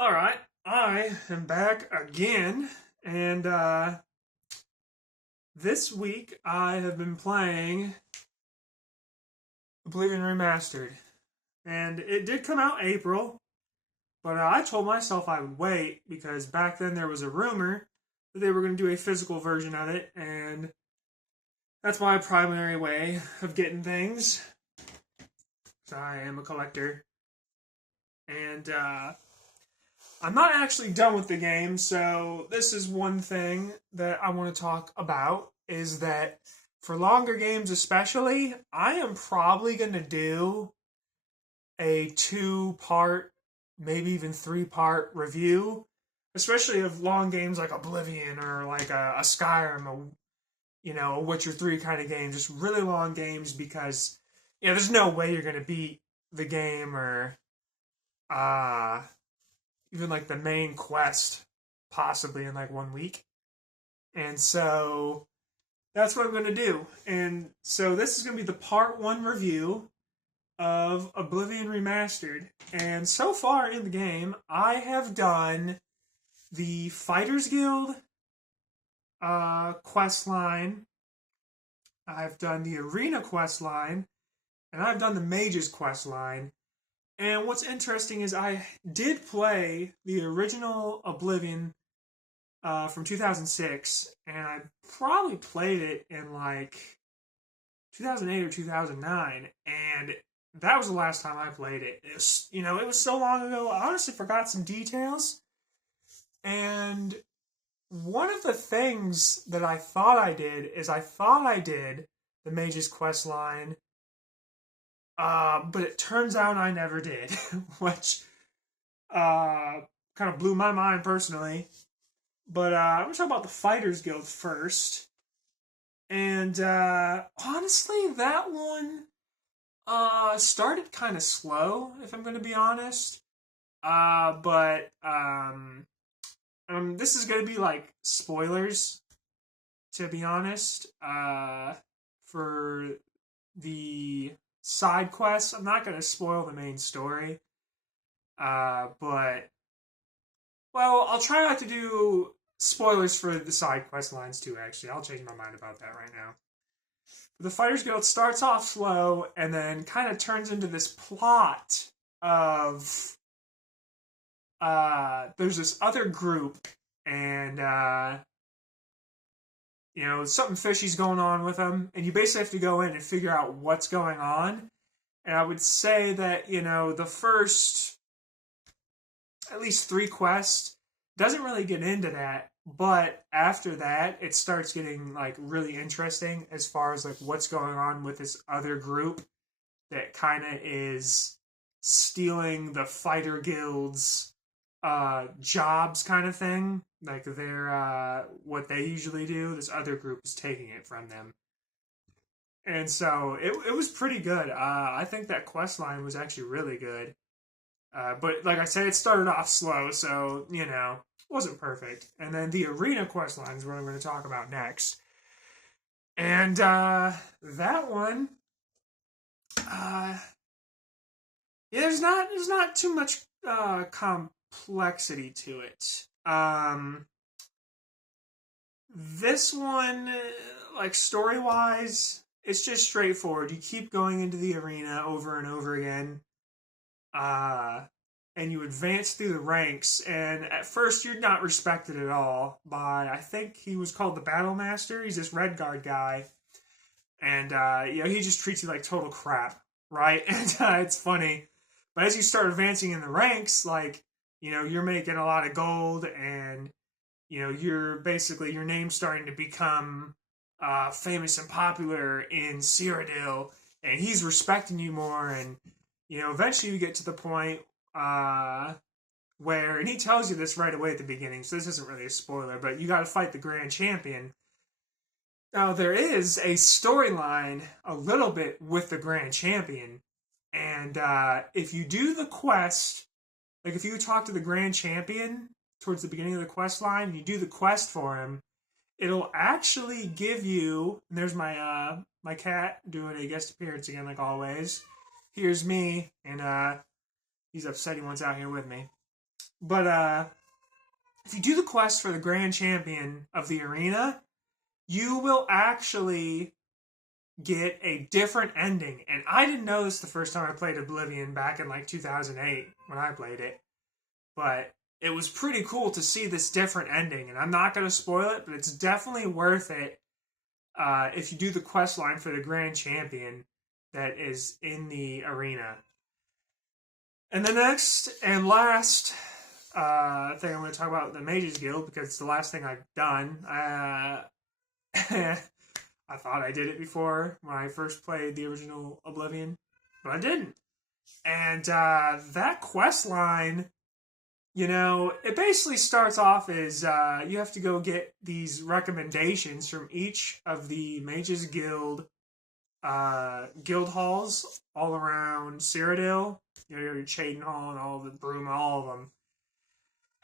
All right, I am back again, and this week I have been playing Oblivion Remastered, and it did come out April, but I told myself I would wait because back then there was a rumor that they were going to do a physical version of it, and that's my primary way of getting things. So I am a collector, and I'm not actually done with the game, so this is one thing that I want to talk about, is that for longer games especially, I am probably going to do a two-part, maybe even three-part review, especially of long games like Oblivion or like a Skyrim, a Witcher 3 kind of game, just really long games because, there's no way you're going to beat the game or, even like the main quest possibly in like 1 week. And so that's what I'm going to do. And so this is going to be the part one review of Oblivion Remastered. And so far in the game, I have done the Fighters Guild quest line, I've done the Arena quest line, and I've done the Mages quest line. And what's interesting is I did play the original Oblivion from 2006, and I probably played it in like 2008 or 2009, and that was the last time I played it. It was so long ago, I honestly forgot some details, and one of the things that I thought I did is I thought I did the Mage's Quest line, but it turns out I never did, which kind of blew my mind personally. But I'm going to talk about the Fighters Guild first. And honestly, that one started kind of slow, if I'm going to be honest. But this is going to be like spoilers, to be honest, for the side quests. I'm not going to spoil the main story. But, well, I'll try not to do spoilers for the side quest lines too, actually. I'll change my mind about that right now. The Fighters Guild starts off slow and then kind of turns into this plot of there's this other group, and something fishy's going on with them, and you basically have to go in and figure out what's going on. And I would say that, the first at least 3 quests doesn't really get into that, but after that it starts getting like really interesting as far as like what's going on with this other group that kind of is stealing the fighter guild's jobs kind of thing. Like they're what they usually do, this other group is taking it from them. And so it was pretty good. I think that quest line was actually really good. But like I said, it started off slow, so, wasn't perfect. And then the Arena quest line is what I'm going to talk about next. And that one, there's not too much complexity to it. This one, like story-wise, it's just straightforward. You keep going into the arena over and over again. And you advance through the ranks, and at first you're not respected at all by, I think he was called the Battle Master. He's this Red Guard guy, and he just treats you like total crap, right? And it's funny, but as you start advancing in the ranks, like, you're making a lot of gold, and you're basically, your name's starting to become famous and popular in Cyrodiil, and he's respecting you more, and eventually you get to the point where, and he tells you this right away at the beginning, so this isn't really a spoiler, but you got to fight the Grand Champion. Now, there is a storyline a little bit with the Grand Champion, and if you do the quest, like if you talk to the Grand Champion towards the beginning of the quest line, you do the quest for him, it'll actually give you, and there's my my cat doing a guest appearance again like always. Here's me, and he's upset he wants out here with me. But if you do the quest for the Grand Champion of the arena, you will actually get a different ending. And I didn't know this the first time I played Oblivion back in like 2008 when I played it. But it was pretty cool to see this different ending. And I'm not going to spoil it, but it's definitely worth it if you do the quest line for the Grand Champion that is in the arena. And the next and last thing I'm going to talk about the Mages Guild, because it's the last thing I've done. I thought I did it before when I first played the original Oblivion, but I didn't. And that quest line, you know, it basically starts off as you have to go get these recommendations from each of the Mages Guild guild halls all around Cyrodiil. You know, your Chaden Hall and all the Broom, all of them.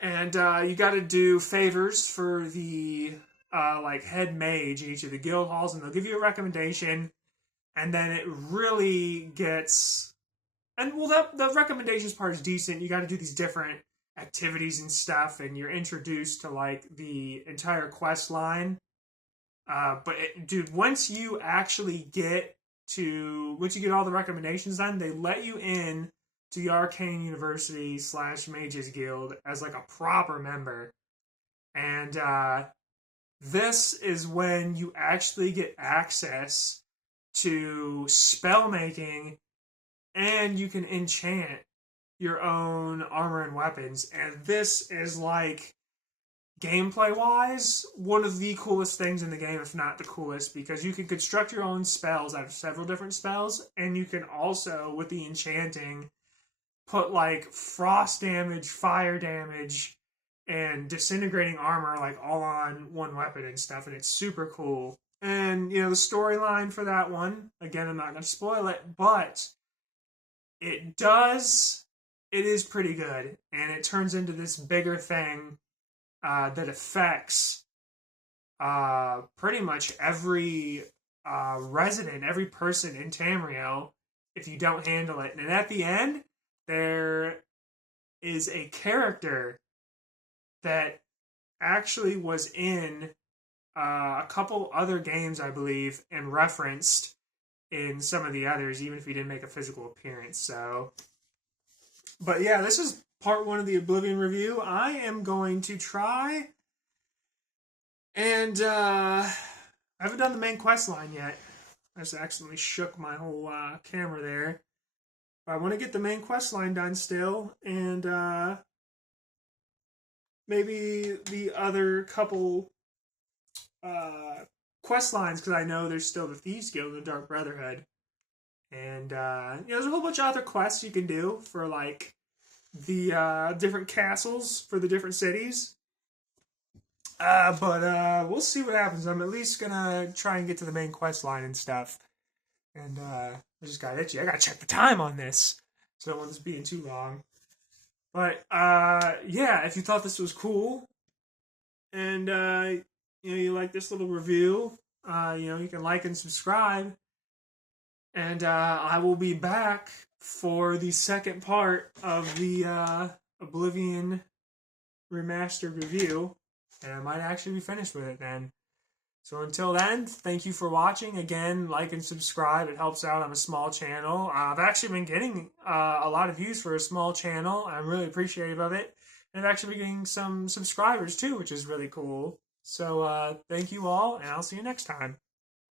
And you got to do favors for the like head mage in each of the guild halls, and they'll give you a recommendation, and then it really gets... And, well, the recommendations part is decent. You got to do these different activities and stuff, and you're introduced to, like, the entire quest line. But, dude, once you get all the recommendations done, they let you in to the Arcane University / Mages Guild as, like, a proper member. And this is when you actually get access to spell making, and you can enchant your own armor and weapons. And this is, like, gameplay-wise, one of the coolest things in the game, if not the coolest, because you can construct your own spells out of several different spells, and you can also, with the enchanting, put, like, frost damage, fire damage, and disintegrating armor, like, all on one weapon and stuff, and it's super cool. And, you know, the storyline for that one, again, I'm not going to spoil it, but it is pretty good, and it turns into this bigger thing that affects pretty much every resident, every person in Tamriel, if you don't handle it. And at the end, there is a character that actually was in a couple other games, I believe, and referenced in some of the others, even if he didn't make a physical appearance. So, but yeah, this is part 1 of the Oblivion review. I am going to try, and I haven't done the main quest line yet. I just accidentally shook my whole camera there. But I want to get the main quest line done still, and maybe the other couple quest lines, because I know there's still the Thieves Guild and the Dark Brotherhood. And, you know, there's a whole bunch of other quests you can do for, like, the different castles for the different cities. But we'll see what happens. I'm at least gonna try and get to the main quest line and stuff. And I just got itchy. I gotta check the time on this, so I don't want this being too long. But yeah, if you thought this was cool, and you know, you like this little review, you know, you can like and subscribe. And I will be back for the second part of the Oblivion remastered review, and I might actually be finished with it then. So until then, thank you for watching. Again, like and subscribe. It helps out. I'm a small channel. I've actually been getting a lot of views for a small channel. I'm really appreciative of it. And I've actually been getting some subscribers too, which is really cool. So thank you all, and I'll see you next time.